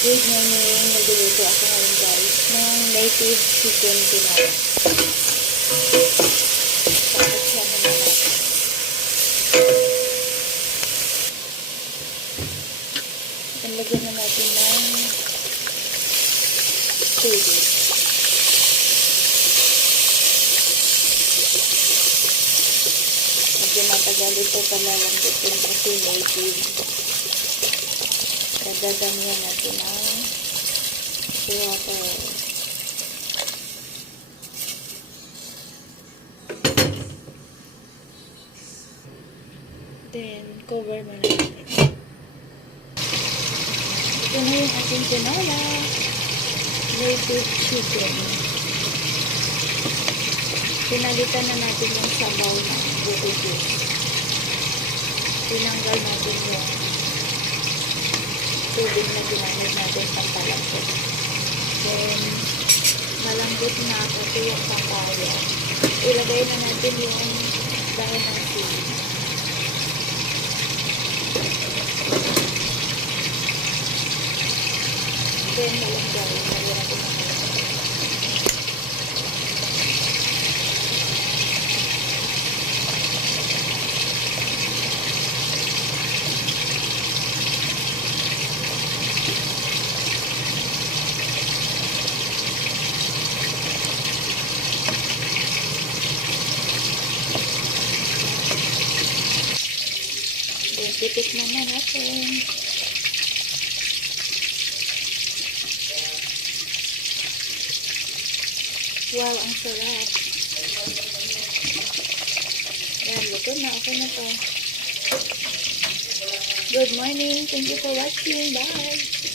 Good morning. Nagluluto ako ngayon guys ng native chicken tinola. Tapos yan naman natin. Lagyan na natin ng tubig. Medyo matagal ito palalambutin kasi native. Dadamihan natin ng water. Then, cover mo natin. Ito na yung ating tinola. Native chicken. Pinalitan na natin yung sabaw ng buko. Tinanggal natin yung tubig na ginamit natin pang palambot. Then, malambot na kasi yung papaya. Ilagay na natin yung dahon ng sili. Then, malambot. Lagyan natin ng malambot. Titikman na natin. Wow, ang sarap. Yan, luto na. Okay na to. Good morning. Thank you for watching. Bye.